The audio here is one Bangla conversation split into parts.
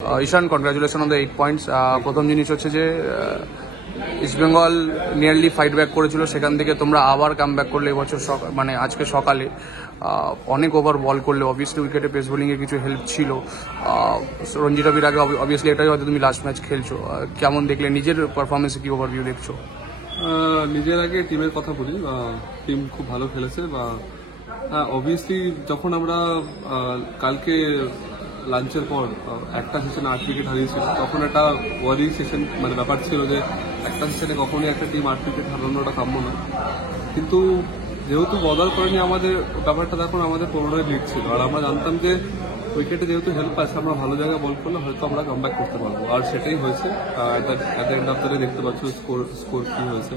Ishan, congratulation on the 8 points. প্রথম জিনিস হচ্ছে যে ইস্টবেঙ্গল নিয়ারলি ফাইট ব্যাক করেছিল, সেখান থেকে তোমরা আবার কাম ব্যাক করলে এবছর মানে আজকে সকালে অনেক ওভার বল করলে। অবভিয়াসলি উইকেটে পেস বোলিংয়ে কিছু হেল্প ছিল। রঞ্জি ট্রফির আগে অবভিয়াসলি এটাই হয়তো তুমি লাস্ট ম্যাচ খেলছো। কেমন দেখলে নিজের পারফরমেন্সে, কি ওভারভিউ দেখছো? নিজের আগে টিমের কথা বলি, টিম খুব ভালো খেলেছে। বা অবভিয়াসলি যখন আমরা কালকে লাঞ্চের পর একটা সেশনে 8 উইকেট হারিয়েছিল, তখন একটা ওয়ারি সেশন মানে ব্যাপার ছিল যে একটা সেশনে কখনোই একটা টিম 8 উইকেট হারানোটা কাম্য না। কিন্তু যেহেতু বদল করেনি আমাদের ব্যাপারটা, তখন আমাদের 15 লিড ছিল, আর আমরা জানতাম যে উইকেটে যেহেতু হেল্প আছে, আমরা ভালো জায়গায় বল করলে হয়তো আমরা কাম ব্যাক করতে পারবো, আর সেটাই হয়েছে। At the end of the day দেখতে পাচ্ছ স্কোর কি হয়েছে।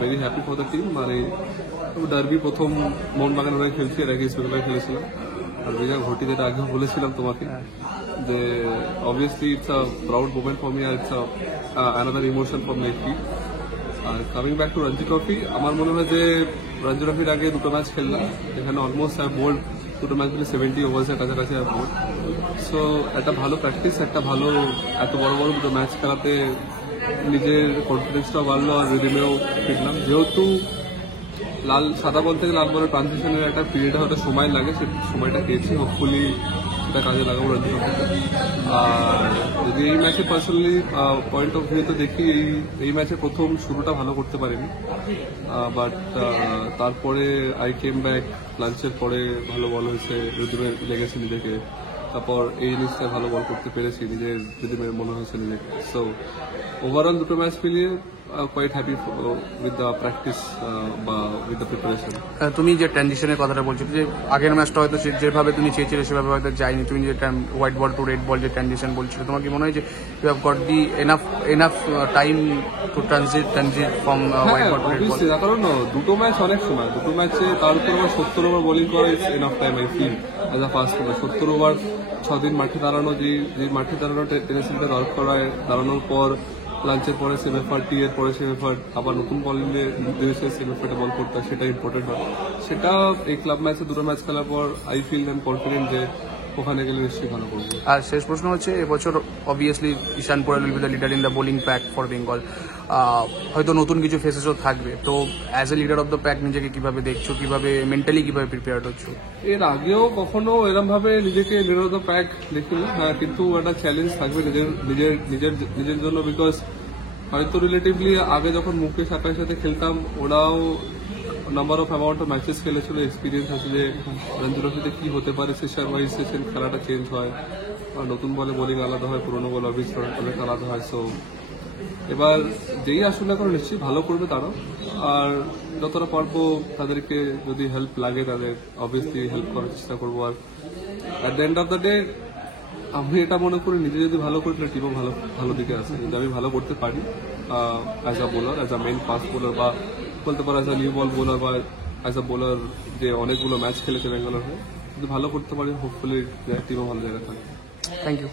Very happy for the team. মানে ডার্বি প্রথম মোহনবাগান হয়ে খেলছি, এর আগে ইস্টবেঙ্গল খেলেছিলাম। আর বিজা ঘটি, যেটা আগেও বলেছিলাম তোমাকে, যে obviously it's a proud moment for me, আর it's another emotion for my team. আর coming back to Ranji trophy, আমার মনে হয় যে রঞ্জি ট্রফির আগে দুটো ম্যাচ খেললাম, এখানে অলমোস্ট বোল্ড দুটো ম্যাচগুলি 70 ওভার্সের কাছাকাছি বোল্ড। সো একটা ভালো প্র্যাকটিস, একটা ভালো এত বড় বড় দুটো ম্যাচ খেলাতে নিজের কনফিডেন্সটাও বাড়লো, আর রিদিমেও ফিরলাম। যেহেতু সাদা বল থেকে লাল বলের ট্রানজিশনের একটা পিরিয়ডে হয়তো সময় লাগে, সেই সময়টা পেয়েছি। হোপফুলি সেটা কাজে লাগাবো রঞ্জি ট্রফিতে। আর যদি এই ম্যাচে পার্সোনালি পয়েন্ট অফ ভিউতে দেখি, এই ম্যাচে প্রথম শুরুটা ভালো করতে পারিনি, বাট তারপরে আই কেম ব্যাক। লাঞ্চের পরে ভালো বল হয়েছে, রিদিমে লেগেছে নিজেকে। তারপর এই ইনিংসটায় ভালো বল করতে পেরেছি, নিজের রিদিমে মনে হয়েছে নিজেকে। সো ওভারঅল দুটো ম্যাচ মিলিয়ে quite happy with the practice বা উইথ দ্য প্রিপারেশন। তুমি যে ট্রানজিশনের কথাটা বলছো, যে আগের ম্যাচটা হয়তো যেভাবে তুমি চেয়েছিলে সেভাবে হয়তো যায়নি, তুমি যে white ball to red ball যে ট্রানজিশন বলছিলে, তোমার কি মনে হয় যে you have got the enough time to transit from white ball to red ball? কারণ দুটো ম্যাচ অনেক সময়, দুটো ম্যাচে তার উপর আবার 70 ওভার বোলিং করা is enough time I feel as a first over. 70 over 6 দিন মাঠে দাঁড়ানো, যে মাঠে দাঁড়ানো টেনিসিটা দরকার করায়, দাঁড়ানোর পর লাঞ্চের পরে সেম এফার্ট, টি এর পরে সেম এফার্ট, আবার নতুন বল নিয়ে সেম এফার্টে বল করতে হয়, সেটা ইম্পর্টেন্ট হয়। সেটা এই ক্লাব ম্যাচে দুটো ম্যাচ খেলার পর আই ফিল এন্ড কনফিডেন্ট যে ওখানে গেলে নিশ্চয়ই ভালো করবো। আর শেষ প্রশ্ন হচ্ছে, এবছর obviously Ishan Porel will be the leader in the bowling pack for Bengal. হয়তো নতুন কিছু ফেসেসও থাকবে, তো as a leader of the pack নিজেকে কিভাবে দেখছো, কিভাবে মেন্টালি কিভাবে প্রিপেয়ার্ড হচ্ছো? এর আগেও কখনো এরকম ভাবে নিজেকে লিডার অফ দ্য প্যাক দেখিনি, কিন্তু একটা চ্যালেঞ্জ থাকবে নিজের জন্য। বিকজ হয়তো রিলেটিভলি আগে যখন মুকেশ আকাশের সাথে খেলতাম, ওরাও number of amount of matches খেলেছিল, এক্সপিরিয়েন্স আছে যে রঞ্জি ট্রফিতে কি হতে পারে। সেশন ওয়াইজ সেশন খেলাটা চেঞ্জ হয়, নতুন বলে বোলিং আলাদা হয়, পুরোনো বলে অনেক আলাদা হয়। সো এবার যেই আসুন না করে নিশ্চয়ই ভালো করবে তারা, আর যতটা পারবো তাদেরকে যদি হেল্প লাগে তাদের অবভিয়াসলি হেল্প করার চেষ্টা করবো। আর at the end of the day আমি এটা মনে করি, নিজে যদি ভালো করি তাহলে টিমও ভালো দিকে আছে। যদি আমি ভালো করতে পারি as a bowler, as a main fast bowler, বা বলতে পারো as a new ball bowler, বা অ্যাজ আ বোলার যে অনেকগুলো ম্যাচ খেলেছে বেঙ্গালোর হয়ে, যদি ভালো করতে পারি হোপফুলি টিমও ভালো জায়গায় থাকবে। Thank you.